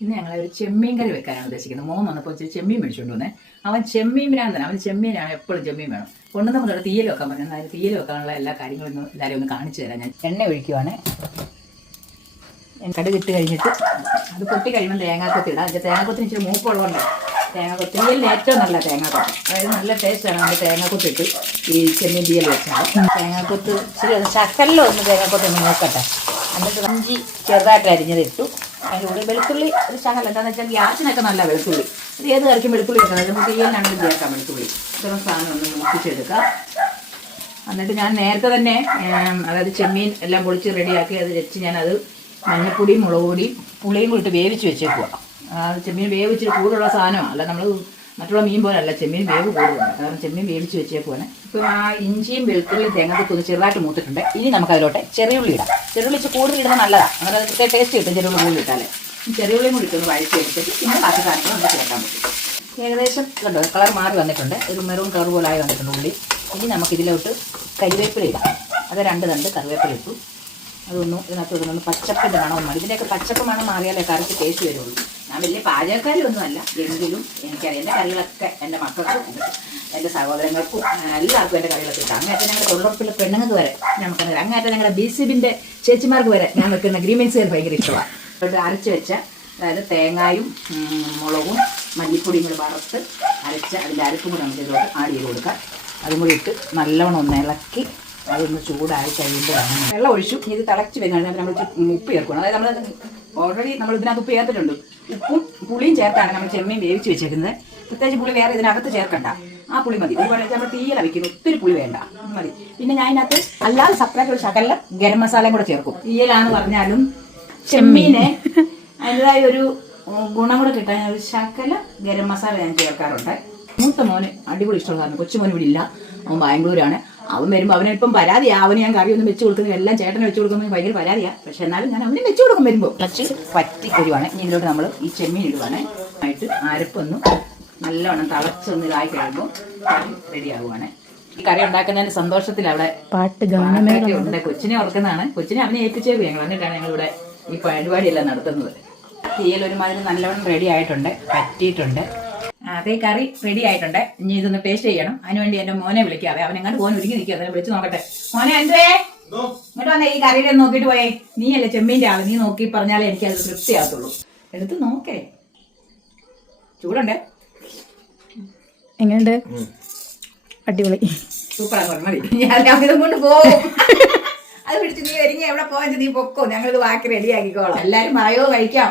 ഇന്ന് ഞങ്ങൾ ഒരു ചെമ്മീൻ കറി വെക്കാനാണ് ഉദ്ദേശിക്കുന്നത്. മോൻ വന്നപ്പോൾ ഇച്ചിരി ചെമ്മീൻ മേടിച്ചുകൊണ്ട് വന്നേ. അവൻ ചെമ്മീൻ ഭ്രാന്തനാണ്. അവന് ചെമ്മീനാണ്, എപ്പോഴും ചെമ്മീൻ വേണം. കൊണ്ടുവന്ന മുതൽ തീയൽ വെക്കാൻ പറഞ്ഞു. അതായത് തീയൽ വെക്കാനുള്ള എല്ലാ കാര്യങ്ങളും എല്ലാവരും ഒന്ന് കാണിച്ചു തരാം. ഞാൻ എണ്ണ ഒഴിക്കുവാണ്. കടുകിട്ട് കഴിഞ്ഞിട്ട് അത് പൊട്ടി കഴിയുമ്പോൾ തേങ്ങാക്കൊത്തി ഇടാം. അതിൻ്റെ തേങ്ങാക്കൊത്തിന് ഇച്ചിരി മൂപ്പുള്ളതുകൊണ്ട് തേങ്ങാക്കൊത്തി തീയലിന് ഏറ്റവും നല്ല തേങ്ങാക്കൊത്ത്, അതായത് നല്ല ടേസ്റ്റാണ് നമ്മുടെ തേങ്ങാക്കൊത്തിട്ട് ഈ ചെമ്മീൻ തീയൽ വെച്ചാൽ. തേങ്ങാക്കൊത്ത് ശരി ശക്കലിൽ ഒന്ന് തേങ്ങാക്കൊത്ത് ഒന്ന് നോക്കട്ടെ. എന്നിട്ട് ഇഞ്ചി ചെറുതായിട്ട് അരിഞ്ഞതിട്ടു. അതിൻ്റെ കൂടെ വെളുത്തുള്ളി ഒരു ശകലം, എന്താണെന്ന് വെച്ചാൽ ഗ്യാസിനൊക്കെ നല്ല വെളുത്തുള്ളി, അത് ഏത് കറിക്കും വെളുത്തുള്ളി വെക്കണം. നമുക്ക് തീയലിനാണെങ്കിലും ചേർക്കാം വെളുത്തുള്ളി. ഇത്രയും സാധനം ഒന്ന് മുക്കിച്ചെടുക്കാം. എന്നിട്ട് ഞാൻ നേരത്തെ തന്നെ അതായത് ചെമ്മീൻ എല്ലാം പൊളിച്ച് റെഡിയാക്കി അത് വെച്ച് ഞാനത് മഞ്ഞപ്പൊടിയും മുളക് പൊടിയും പുളിയും കൂടി ഇട്ട് വേവിച്ച് വെച്ചേക്കുക. ചെമ്മീൻ വേവിച്ചിട്ട് കൂടുതലുള്ള സാധനമാണ്, അല്ല നമ്മൾ മറ്റുള്ള മീൻ പോലെ അല്ല, ചെമ്മീൻ വേവ് കൂടുതലാണ്. കാരണം ചെമ്മീൻ വേവിച്ച് വെച്ചേക്കുവാണ്. ഇപ്പം ആ ഇഞ്ചിയും വെളുത്തുള്ളിയും തേങ്ങാക്കൊത്ത് ചെറുതായിട്ട് മൂത്തിട്ടുണ്ട്. ഇനി നമുക്ക് അതിലോട്ട് ചെറിയുള്ളി ഇടാം. ചെറിയുള്ളി ഇച്ചിരി കൂടുതൽ ഇടുന്നത് നല്ലതാണ്, അങ്ങനെ അത് പ്രത്യേക ടേസ്റ്റ് കിട്ടും ചെറിയുള്ളി കൂടുതൽ ഇട്ടാൽ. ചെറിയുള്ളിയും കൂടി ഇട്ടൊന്ന് വഴറ്റി എടുത്തിട്ട് പിന്നെ ബാക്കി കാര്യങ്ങൾ നമുക്ക് ചേർക്കാൻ പറ്റും. ഏകദേശം കണ്ടോ കളർ മാറി വന്നിട്ടുണ്ട്, ഒരു മെറൂൺ കളർ പോലെ ആയി വന്നിട്ടുണ്ട് ഉള്ളി. ഇനി നമുക്കിതിലോട്ട് കരിവേപ്പില ഇടാം. അത് 2 തണ്ട് കറിവേപ്പില ഇട്ടു. അതൊന്നും ഇതിനകത്ത് ഇടുന്നു പച്ചപ്പിൻ്റെ മണം ഒന്നും. ഇതിൻ്റെയൊക്കെ പച്ചപ്പ് മണം മാറിയാലേ കറിക്ക് ടേസ്റ്റ് വരുള്ളൂ. ഞാൻ വലിയ പാചകക്കാരിയൊന്നുമല്ല, എങ്കിലും എനിക്കറിയാം എൻ്റെ കറികളൊക്കെ എൻ്റെ മക്കൾക്കും എൻ്റെ സഹോദരങ്ങൾക്കും എല്ലാവർക്കും എൻ്റെ കറികളൊക്കെ ഇട്ടാം. അങ്ങേറ്റം ഞങ്ങളുടെ തൊഴിലുറപ്പിലെ പെണ്ണുങ്ങൾക്ക് വരെ നമുക്കറിയാം. അങ്ങേറ്റം ഞങ്ങളുടെ BCBൻ്റെ ചേച്ചിമാർക്ക് വരെ ഞാൻ വെക്കുന്ന ഗ്രീൻ ബീൻസ് കറി ഭയങ്കര ഇഷ്ടമാണ്. എന്നിട്ട് അരച്ച് വെച്ച അതായത് തേങ്ങായും മുളകും മല്ലിപ്പൊടിയും കൂടി വറുത്ത് അരച്ച് അതിൻ്റെ അരപ്പും കൂടി നമുക്ക് ഇതിലോട്ട് ആഡ് ചെയ്ത് കൊടുക്കാം. അതും കൂടി ഇട്ട് നല്ലവണ്ണം ഒന്ന് ഇളക്കി അതൊന്ന് ചൂടായി കഴിയുമ്പോഴാണ് വെള്ളം ഒഴിച്ചു. ഇത് തിളച്ച് വരുന്നതിന് നമ്മൾ ഉപ്പ് ചേർക്കണം. അതായത് നമ്മൾ ഓൾറെഡി നമ്മൾ ഇതിനകത്ത് ഉപ്പ് ചേർത്തിട്ടുണ്ട്. ഉപ്പും പുളിയും ചേർത്താണ് നമ്മൾ ചെമ്മീൻ വേവിച്ച് വെച്ചേക്കുന്നത്. പ്രത്യേകിച്ച് പുളി വേറെ ഇതിനകത്ത് ചേർക്കണ്ട, ആ പുളി മതി. അതുപോലെ നമ്മൾ തീയല വയ്ക്കുന്നു, ഒത്തിരി പുളി വേണ്ട, മതി. പിന്നെ ഞാൻ ഇതിനകത്ത് അല്ലാതെ സെപ്പറേറ്റ് ഒരു ശകല ഗരം മസാലയും കൂടെ ചേർക്കും. തീയലാന്ന് പറഞ്ഞാലും ചെമ്മീനെ അതിൻ്റെതായ ഒരു ഗുണം കൂടെ കിട്ടാൻ ഒരു ശകല ഗരം മസാല ഞാൻ ചേർക്കാറുണ്ട്. മൂത്ത മോന് അടിപൊളി ഇഷ്ടമുള്ള കാരണം കൊച്ചുമോൻ ഇവിടെ ഇല്ല, അവൻ ബാംഗ്ലൂരാണ്. അവൻ വരുമ്പോൾ അവനിപ്പം പരാതിയാണ്. അവന് ഞാൻ കറിയൊന്നും വെച്ച് കൊടുക്കുന്നത് എല്ലാം ചേട്ടനെ വെച്ച് കൊടുക്കുന്നത് ഭയങ്കര പരാതിയാണ്. പക്ഷെ എന്നാലും ഞാൻ അവനെ വെച്ച് കൊടുക്കും വരുമ്പോൾ. കുറച്ച് പറ്റി വരുവാണ്. ഇനി ഇതിലോട്ട് നമ്മൾ ഈ ചെമ്മീൻ ഇടുവാണ്. ആയിട്ട് അരപ്പൊന്നും നല്ലവണ്ണം തിളച്ചൊന്ന് ഇതായി കഴിയുമ്പോൾ കറി റെഡി ആകുവാണ്. ഈ കറി ഉണ്ടാക്കുന്നതിന്റെ സന്തോഷത്തിൽ അവിടെ പാട്ട് ഗാനമേള ഉണ്ട്. കൊച്ചിനെ ഓർക്കുന്നതാണ്. കൊച്ചിനെ അവനെ ഏൽപ്പിച്ചേക്കും ഞങ്ങൾ. എന്നിട്ടാണ് ഞങ്ങളിവിടെ ഈ പരിപാടിയെല്ലാം നടത്തുന്നത്. തീയൽ ഒരുമാതിരി നല്ലവണ്ണം റെഡി ആയിട്ടുണ്ട്, പറ്റിയിട്ടുണ്ട്. അതേ കറി റെഡി ആയിട്ടുണ്ട്. ഇനി ഇതൊന്ന് ടേസ്റ്റ് ചെയ്യണം. അതിനുവേണ്ടി എന്റെ മോനെ വിളിക്കാവേ. അവൻ എങ്ങോട്ട് പോകാൻ ഒരുങ്ങി നിൽക്കുക. അതിനെ വിളിച്ച് നോക്കട്ടെ. മോനെ എന്തേ ഇങ്ങോട്ട് വന്നേ, ഈ കറിയുടെ നോക്കിയിട്ട് പോയേ. നീയല്ലേ ചെമ്മീൻ്റെ ആള്, നീ നോക്കി പറഞ്ഞാലേ എനിക്കത് തൃപ്തിയാകത്തുള്ളൂ. എടുത്ത് നോക്കേ. ചൂടുണ്ടേ? എങ്ങനെയുണ്ട്? അടിപൊളി, സൂപ്പറാണ്. മതി, ഞാൻ ഇതും കൊണ്ട് പോകും. അത് പിടിച്ച് നീ ഒരുങ്ങി എവിടെ പോകാൻ നീ പൊക്കോ, ഞങ്ങളിത് ബാക്കി റെഡിയാക്കിക്കോളാം. എല്ലാരും പറയോ കഴിക്കാം.